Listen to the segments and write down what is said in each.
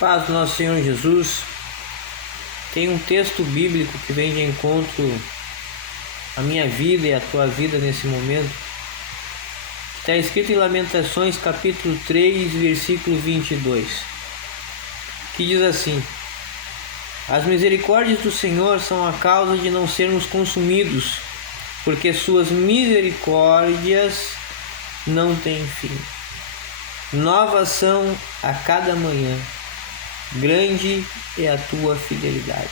Paz do nosso Senhor Jesus. Tem um texto bíblico que vem de encontro à minha vida e à tua vida nesse momento. Está escrito em Lamentações capítulo 3, versículo 22, que diz assim: As misericórdias do Senhor são a causa de não sermos consumidos, porque suas misericórdias não têm fim. Novas são a cada manhã, grande é a tua fidelidade.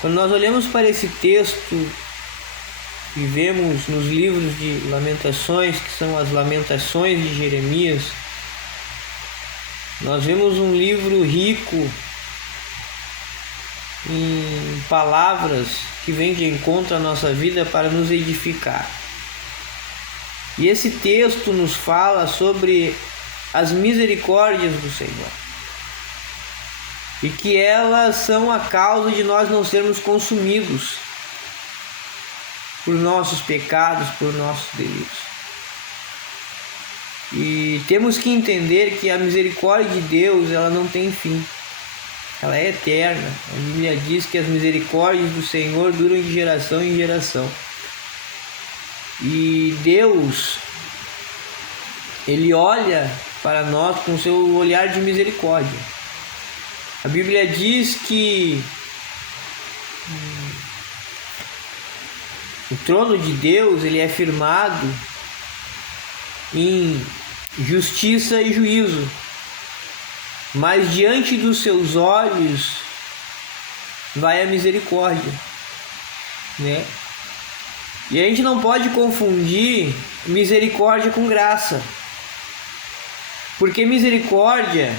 Quando nós olhamos para esse texto e vemos nos livros de Lamentações, que são as Lamentações de Jeremias, nós vemos um livro rico em palavras que vêm de encontro à nossa vida para nos edificar. E esse texto nos fala sobre as misericórdias do Senhor e que elas são a causa de nós não sermos consumidos por nossos pecados, por nossos delitos. E temos que entender que a misericórdia de Deus, ela não tem fim. Ela é eterna. A Bíblia diz que as misericórdias do Senhor duram de geração em geração. E Deus, Ele olha para nós com seu olhar de misericórdia. A Bíblia diz que o trono de Deus, ele é firmado em justiça e juízo, mas diante dos seus olhos vai a misericórdia, né? E a gente não pode confundir misericórdia com graça, porque misericórdia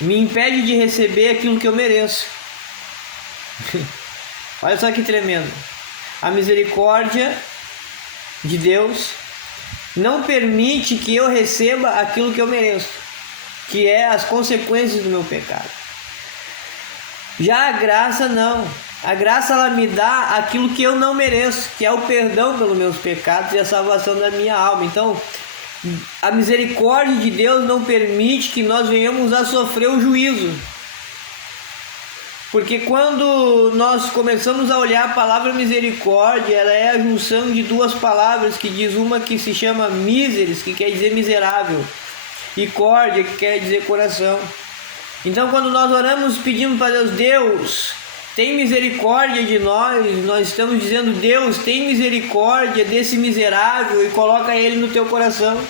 me impede de receber aquilo que eu mereço. Olha só que tremendo. A misericórdia de Deus não permite que eu receba aquilo que eu mereço, que é as consequências do meu pecado. Já a graça não. A graça, ela me dá aquilo que eu não mereço, que é o perdão pelos meus pecados e a salvação da minha alma. Então, a misericórdia de Deus não permite que nós venhamos a sofrer o juízo. Porque quando nós começamos a olhar a palavra misericórdia, ela é a junção de duas palavras, que diz uma que se chama miseris, que quer dizer miserável, e córdia, que quer dizer coração. Então, quando nós oramos pedindo para Deus, Deus, tem misericórdia de nós estamos dizendo, Deus, tem misericórdia desse miserável e coloca ele no teu coração.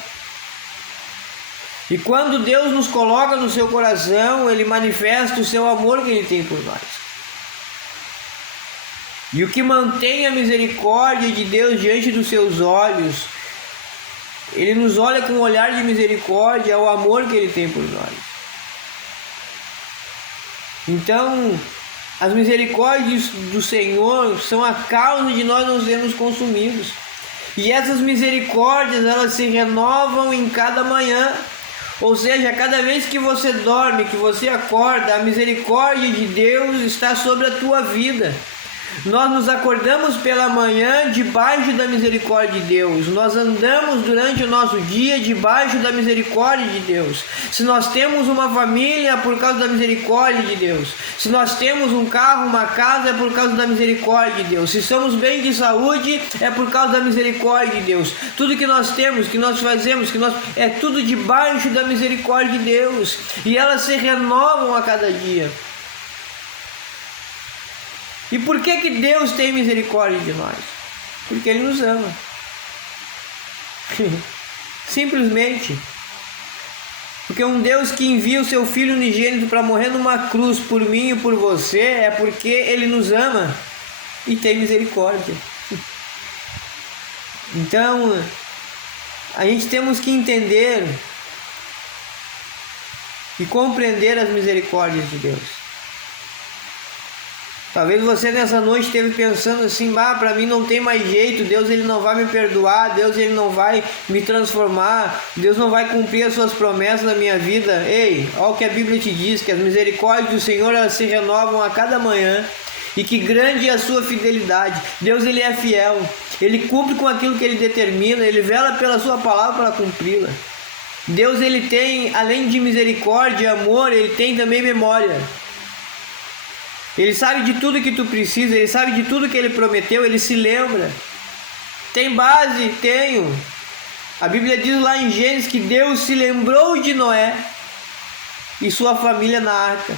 E quando Deus nos coloca no seu coração, ele manifesta o seu amor que ele tem por nós. E o que mantém a misericórdia de Deus diante dos seus olhos, ele nos olha com um olhar de misericórdia, é o amor que ele tem por nós. Então, as misericórdias do Senhor são a causa de nós não sermos consumidos. E essas misericórdias, elas se renovam em cada manhã. Ou seja, cada vez que você dorme, que você acorda, a misericórdia de Deus está sobre a tua vida. Nós nos acordamos pela manhã debaixo da misericórdia de Deus. Nós andamos durante o nosso dia debaixo da misericórdia de Deus. Se nós temos uma família, é por causa da misericórdia de Deus. Se nós temos um carro, uma casa, é por causa da misericórdia de Deus. Se somos bem de saúde, é por causa da misericórdia de Deus. Tudo que nós temos, que nós fazemos, é tudo debaixo da misericórdia de Deus. E elas se renovam a cada dia. E por que Deus tem misericórdia de nós? Porque Ele nos ama. Simplesmente. Porque um Deus que envia o seu Filho unigênito para morrer numa cruz por mim e por você, é porque Ele nos ama e tem misericórdia. Então, a gente temos que entender e compreender as misericórdias de Deus. Talvez você nessa noite esteve pensando assim, para mim não tem mais jeito, Deus ele não vai me perdoar, Deus ele não vai me transformar, Deus não vai cumprir as suas promessas na minha vida. Ei, olha o que a Bíblia te diz, que as misericórdias do Senhor elas se renovam a cada manhã e que grande é a sua fidelidade. Deus ele é fiel, ele cumpre com aquilo que ele determina, ele vela pela sua palavra para cumpri-la. Deus, ele tem, além de misericórdia e amor, ele tem também memória. Ele sabe de tudo que tu precisa, ele sabe de tudo que ele prometeu, ele se lembra. Tem base? Tenho. A Bíblia diz lá em Gênesis que Deus se lembrou de Noé e sua família na arca.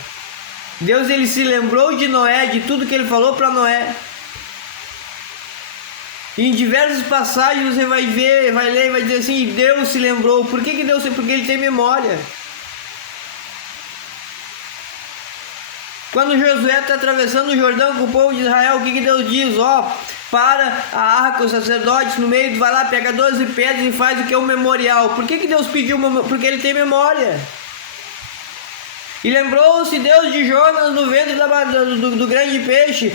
Deus, ele se lembrou de Noé, de tudo que ele falou para Noé. E em diversas passagens você vai ver, vai ler, vai dizer assim, Deus se lembrou. Por que Deus? Porque ele tem memória. Quando Josué está atravessando o Jordão com o povo de Israel, o que Deus diz? Para a arca, os sacerdotes no meio, vai lá, pega 12 pedras e faz o que é um memorial. Por que Deus pediu? Porque ele tem memória. E lembrou-se Deus de Jonas no ventre do grande peixe,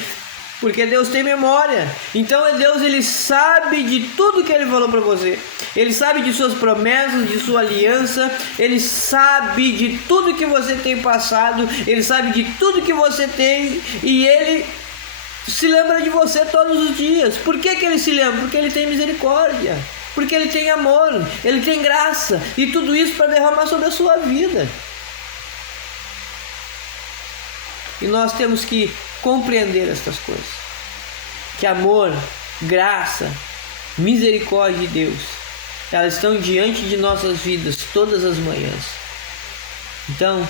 porque Deus tem memória. Então Deus, ele sabe de tudo que ele falou para você. Ele sabe de suas promessas, de sua aliança. Ele sabe de tudo que você tem passado. Ele sabe de tudo que você tem. E ele se lembra de você todos os dias. Por que ele se lembra? Porque ele tem misericórdia. Porque ele tem amor. Ele tem graça. E tudo isso para derramar sobre a sua vida. E nós temos que compreender estas coisas. Que amor, graça, misericórdia de Deus, elas estão diante de nossas vidas todas as manhãs. Então,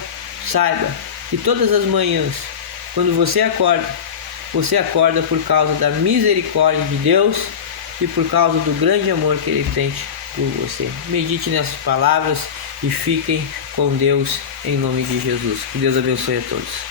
saiba que todas as manhãs, quando você acorda por causa da misericórdia de Deus e por causa do grande amor que Ele tem por você. Medite nessas palavras e fiquem com Deus em nome de Jesus. Que Deus abençoe a todos.